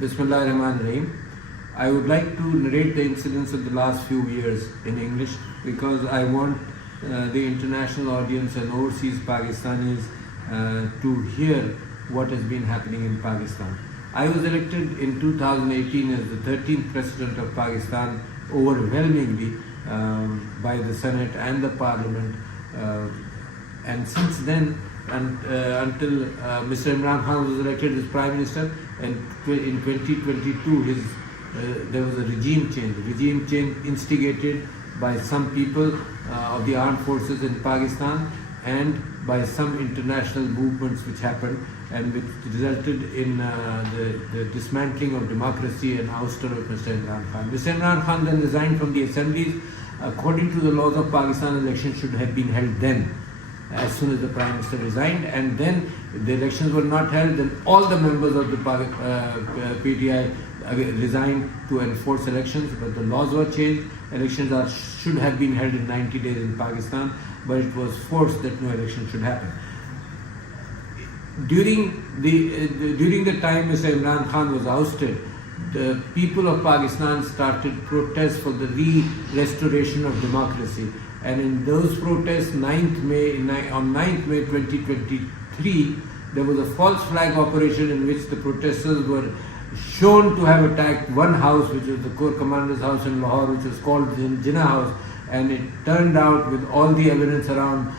Bismillahirrahmanirrahim. I would like to narrate the incidents of the last few years in English because I want the international audience and overseas Pakistanis to hear what has been happening in Pakistan. I was elected in 2018 as the 13th President of Pakistan overwhelmingly by the Senate and the Parliament, and since then until Mr. Imran Khan was elected as Prime Minister, and in 2022 there was a regime change instigated by some people of the armed forces in Pakistan and by some international movements which happened and which resulted in the dismantling of democracy and ouster of Mr. Imran Khan. Mr. Imran Khan then resigned from the assemblies. According to the laws of Pakistan, elections should have been held then, as soon as the Prime Minister resigned, and then the elections were not held, then all the members of the PTI resigned to enforce elections, but the laws were changed. Elections should have been held in 90 days in Pakistan, but it was forced that no election should happen. During the time Mr. Imran Khan was ousted, the people of Pakistan started protests for the restoration of democracy. And in those protests, on 9th May 2023, there was a false flag operation in which the protesters were shown to have attacked one house, which was the Corps Commander's house in Lahore, which was called the Jinnah House, and it turned out with all the evidence around,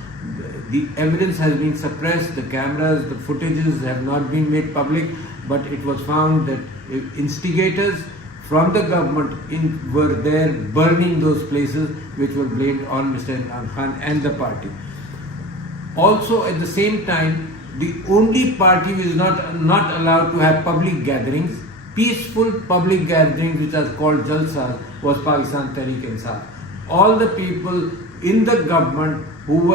the evidence has been suppressed, the cameras, the footages have not been made public, but it was found that instigators from the government were there burning those places which were blamed on Mr. Imran Khan and the party. Also at the same time, the only party which is not allowed to have public gatherings, peaceful public gatherings which are called Jalsas, was Pakistan Tehreek-e-Insaf. All the people in the government who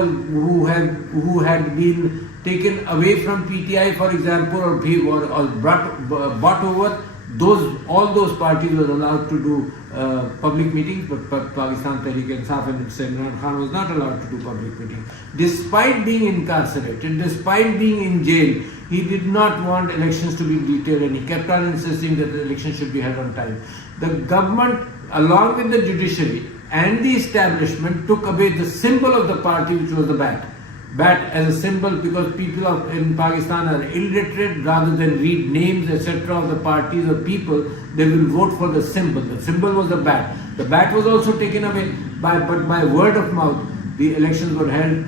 had been taken away from PTI, for example, or brought over, all those parties were allowed to do public meetings, but Pakistan Tehreek-e-Insaf and Mr. Imran Khan was not allowed to do public meetings. Despite being incarcerated, despite being in jail, he did not want elections to be detailed, and he kept on insisting that the elections should be held on time. The government, along with the judiciary and the establishment, took away the symbol of the party, which was the bat. Bat as a symbol, because people in Pakistan are illiterate. Rather than read names etc. of the parties or people, they will vote for the symbol. The symbol was the bat. The bat was also taken away, but by word of mouth the elections were held,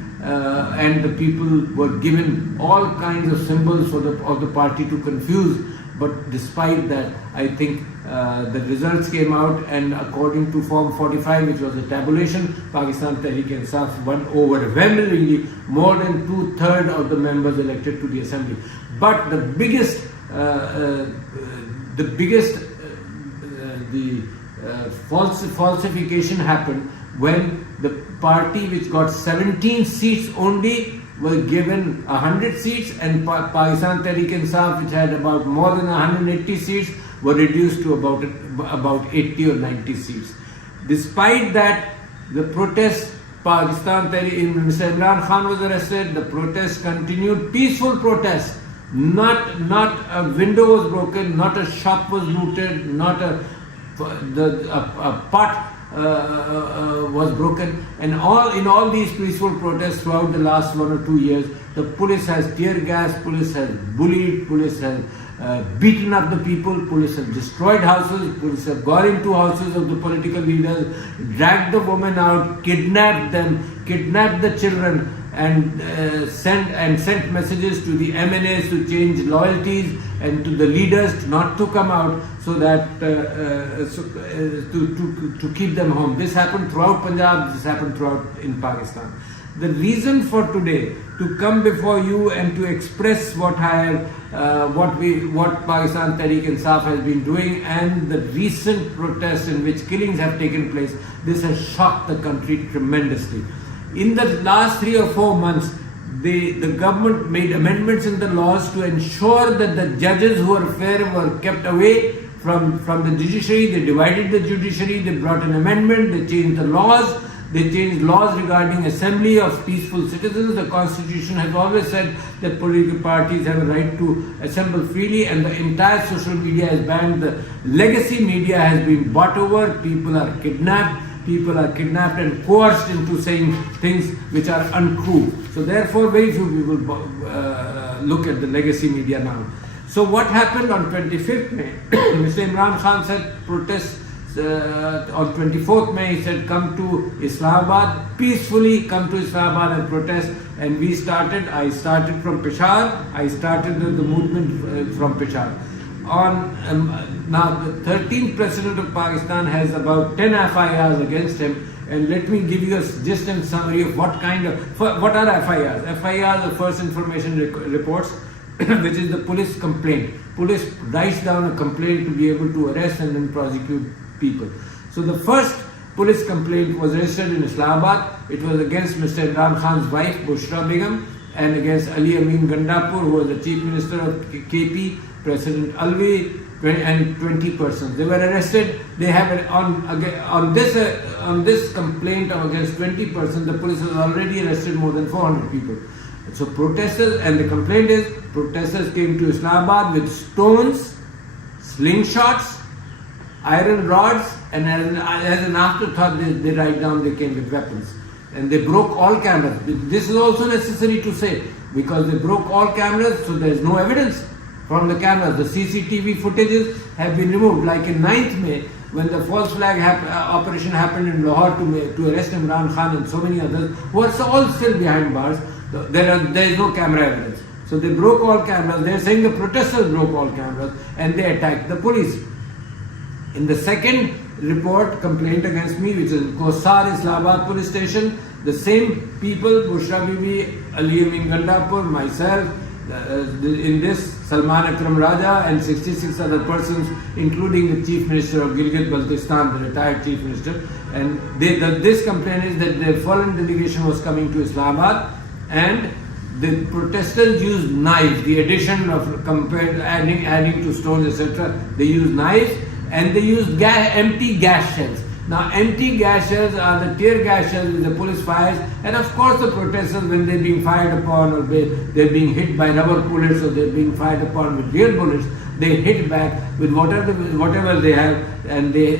and the people were given all kinds of symbols of the party to confuse. But despite that, I think the results came out, and according to Form 45, which was a tabulation, Pakistan Tehreek-e-Insaf won overwhelmingly, more than 2/3 of the members elected to the assembly. But the falsification happened when the party which got 17 seats only were given 100 seats, and Pakistan Tehreek-e-Insaf, which had about more than 180 seats, were reduced to about 80 or 90 seats. Despite that, the protests, Mr. Imran Khan was arrested, the protests continued, peaceful protests. Not a window was broken, not a shop was looted, not a pot was broken, and in all these peaceful protests throughout the last 1 or 2 years, the police has tear gas, police has bullied, police has beaten up the people, police have destroyed houses, police have gone into houses of the political leaders, dragged the women out, kidnapped them, kidnapped the children, and sent messages to the MNAs to change loyalties and to the leaders not to come out, so that to keep them home. This happened throughout Punjab, this happened throughout in Pakistan. The reason for today to come before you and to express what Pakistan Tehreek-e-Insaf has been doing, and the recent protests in which killings have taken place, this has shocked the country tremendously. In the last 3 or 4 months, the government made amendments in the laws to ensure that the judges who are fair were kept away from the judiciary. They divided the judiciary, they brought an amendment, they changed the laws. They changed laws regarding assembly of peaceful citizens. The constitution has always said that political parties have a right to assemble freely, and the entire social media is banned. The legacy media has been bought over. People are kidnapped. People are kidnapped and coerced into saying things which are untrue. So therefore, very few people look at the legacy media now. So what happened on 25th May? Mr. Imran Khan said protests. On 24th May, he said, come to Islamabad, peacefully come to Islamabad and protest. And we started, I started from Peshawar, I started the movement from Peshawar. Now the 13th President of Pakistan has about 10 FIRs against him. And let me give you a distant summary of what are FIRs. FIRs are first information reports, which is the police complaint. Police writes down a complaint to be able to arrest and then prosecute people. So the first police complaint was registered in Islamabad. It was against Mr. Imran Khan's wife, Bushra Begum, and against Ali Amin Gandapur, who was the Chief Minister of KP, President Alvi, and 20 persons. They were arrested. They have on this complaint of against 20 persons, the police has already arrested more than 400 people. So protesters, and the complaint is, protesters came to Islamabad with stones, slingshots, iron rods, and as an afterthought, they write down they came with weapons. And they broke all cameras. This is also necessary to say, because they broke all cameras, so there is no evidence from the cameras. The CCTV footages have been removed. Like in 9th May, when the false flag operation happened in Lahore to arrest Imran Khan and so many others, who are all still behind bars, there is no camera evidence. So they broke all cameras. They are saying the protesters broke all cameras and they attacked the police. In the second report, complaint against me, which is Kosar Islamabad police station, the same people, Bushra Bibi, Ali Amin Gandapur, myself, in this Salman Akram Raja and 66 other persons, including the Chief Minister of Gilgit-Baltistan, the retired Chief Minister, and this complaint is that their foreign delegation was coming to Islamabad and the protesters used knives, the addition of adding to stones, etc. They used knives and they used empty gas shells. Now empty gas shells are the tear gas shells which the police fires, and of course the protesters, when they're being fired upon or they're being hit by rubber bullets or they're being fired upon with real bullets, they hit back with whatever they have, and they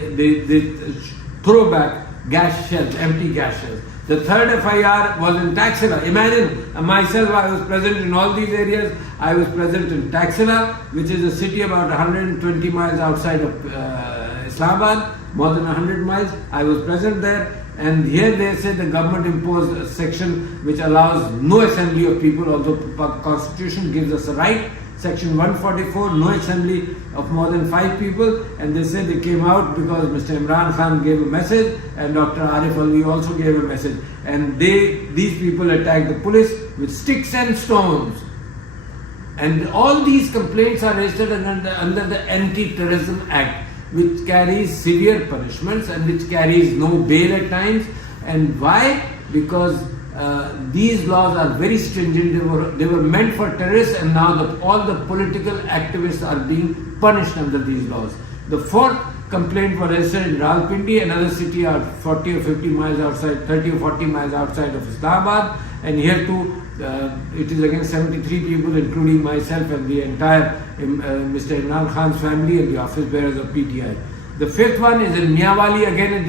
throw back gas shells, empty gas shells. The third FIR was in Taxila. Imagine, myself, I was present in all these areas. I was present in Taxila, which is a city about 120 miles outside of Islamabad, more than 100 miles. I was present there, and here they say the government imposed a section which allows no assembly of people, although the constitution gives us a right. Section 144, no assembly of more than 5 people, and they say they came out because Mr. Imran Khan gave a message and Dr. Arif Alvi also gave a message, and these people attacked the police with sticks and stones. And all these complaints are registered under the Anti-Terrorism Act, which carries severe punishments and which carries no bail at times. And why? Because these laws are very stringent. They were meant for terrorists, and now all the political activists are being punished under these laws. The fourth complaint was registered in Rawalpindi, another city 40 or 50 miles outside, 30 or 40 miles outside of Islamabad, and here too it is against 73 people, including myself and the entire Mr. Imran Khan's family and the office bearers of PTI. The fifth one is in Miawali, again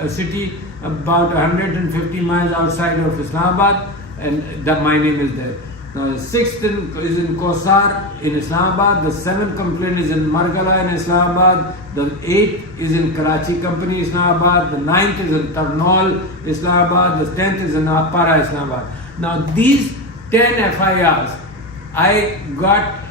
a city about 150 miles outside of Islamabad, and my name is there. Now the sixth is in Kosar in Islamabad, the seventh complaint is in Margala in Islamabad, the eighth is in Karachi Company, Islamabad, the ninth is in Tarnaul, Islamabad, the 10th is in Apara, Islamabad. Now these 10 FIRs, I got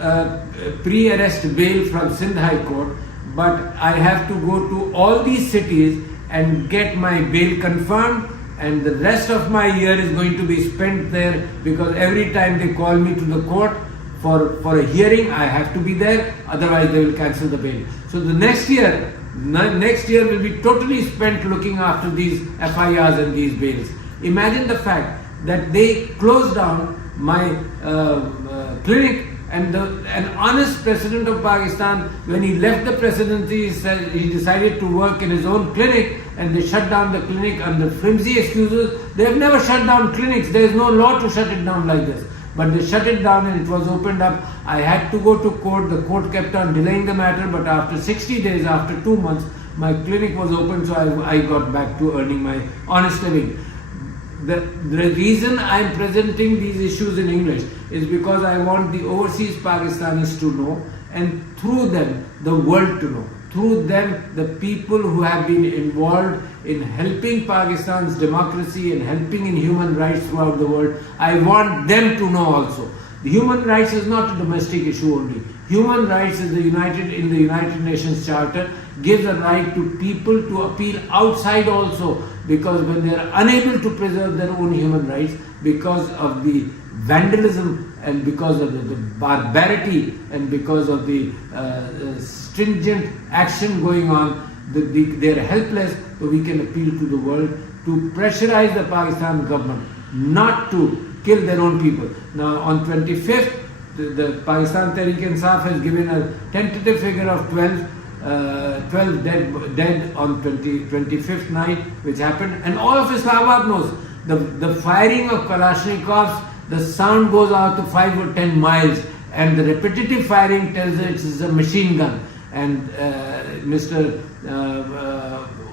pre-arrest bail from Sindh High Court, but I have to go to all these cities and get my bail confirmed, and the rest of my year is going to be spent there, because every time they call me to the court for a hearing, I have to be there, otherwise they will cancel the bail. So the next year will be totally spent looking after these FIRs and these bails. Imagine the fact that they closed down my clinic And an honest president of Pakistan, when he left the presidency, he decided to work in his own clinic, and they shut down the clinic under flimsy excuses. They have never shut down clinics. There is no law to shut it down like this. But they shut it down and it was opened up. I had to go to court. The court kept on delaying the matter, but after 60 days, after 2 months, my clinic was open, so I got back to earning my honest living. The reason I am presenting these issues in English is because I want the overseas Pakistanis to know, and through them the world to know. Through them, the people who have been involved in helping Pakistan's democracy and helping in human rights throughout the world, I want them to know also. The human rights is not a domestic issue only. Human rights is in the United Nations Charter gives a right to people to appeal outside also, because when they are unable to preserve their own human rights because of the vandalism and because of the barbarity and because of the stringent action going on, they are helpless. So we can appeal to the world to pressurize the Pakistan government not to kill their own people. Now on 25th, the Pakistan Tehreek-e-Insaf has given a tentative figure of 12 dead on 25th night, which happened, and all of Islamabad knows the firing of Kalashnikovs. The sound goes out to 5 or 10 miles, and the repetitive firing tells it is a machine gun. And Mr.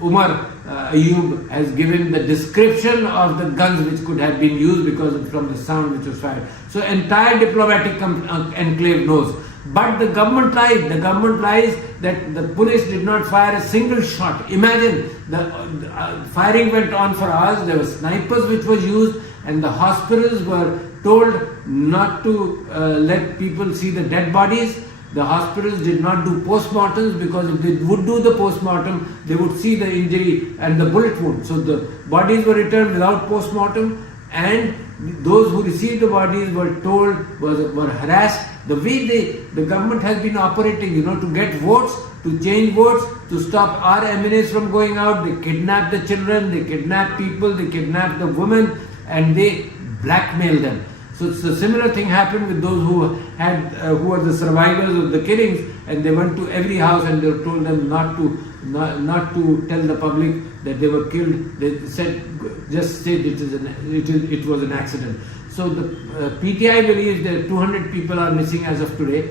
Umar Ayub has given the description of the guns which could have been used from the sound which was fired. So entire diplomatic enclave knows. But the government lies. The government lies that the police did not fire a single shot. Imagine, the firing went on for hours. There were snipers which were used, and the hospitals were told not to let people see the dead bodies. The hospitals did not do postmortems, because if they would do the postmortem, they would see the injury and the bullet wound. So the bodies were returned without postmortem, and those who received the bodies were told, were harassed. The way the government has been operating, to get votes, to change votes, to stop our MNAs from going out, they kidnap the children, they kidnap people, they kidnap the women, and they blackmail them. So it's a similar thing happened with those who were the survivors of the killings, and they went to every house and they told them not to tell the public that they were killed. They said, just say it was an accident. So the PTI believes that 200 people are missing as of today.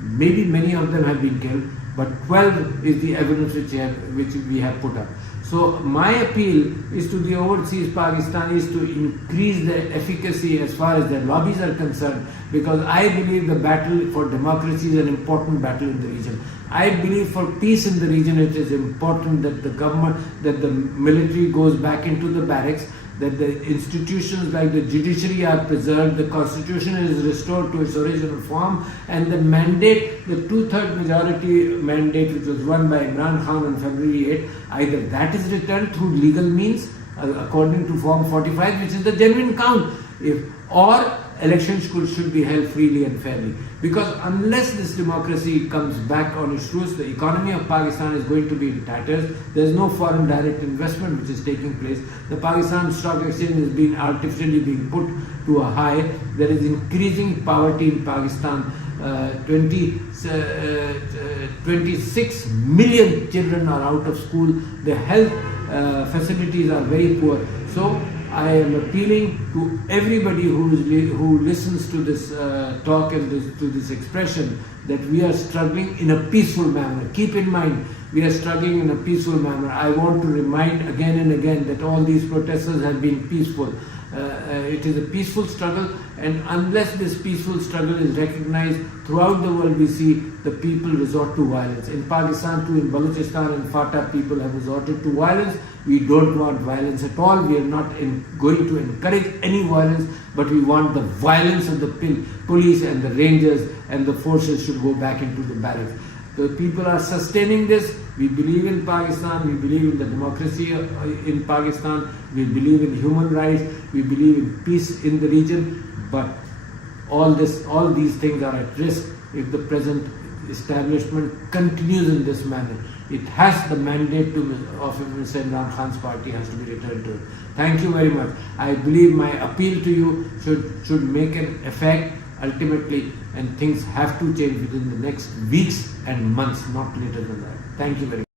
Maybe many of them have been killed, but 12 is the evidence which we have put up. So my appeal is to the overseas Pakistanis to increase their efficacy as far as their lobbies are concerned, because I believe the battle for democracy is an important battle in the region. I believe for peace in the region it is important that the government, that the military goes back into the barracks, that the institutions like the judiciary are preserved, the constitution is restored to its original form, and the mandate, the 2/3 majority mandate which was won by Imran Khan on February 8, either that is returned through legal means according to Form 45, which is the genuine count, or elections should be held freely and fairly. Because unless this democracy comes back on its roots, the economy of Pakistan is going to be in tatters. There is no foreign direct investment which is taking place. The Pakistan Stock Exchange is artificially being put to a high. There is increasing poverty in Pakistan. 26 million children are out of school. The health facilities are very poor. So I am appealing to everybody who listens to this talk and to this expression, that we are struggling in a peaceful manner. Keep in mind, we are struggling in a peaceful manner. I want to remind again and again that all these protesters have been peaceful. It is a peaceful struggle, and unless this peaceful struggle is recognized throughout the world, we see the people resort to violence. In Pakistan too, in Balochistan and Fatah, people have resorted to violence. We don't want violence at all. We are not going to encourage any violence, but we want the violence of the police and the rangers and the forces should go back into the barracks. The people are sustaining this. We believe in Pakistan, we believe in the democracy in Pakistan, we believe in human rights, we believe in peace in the region, but all these things are at risk if the present establishment continues in this manner. It has the mandate of Mr. Imran Khan's party has to be returned to. Thank you very much. I believe my appeal to you should make an effect. ultimately, and things have to change within the next weeks and months, not later than that. Thank you very much.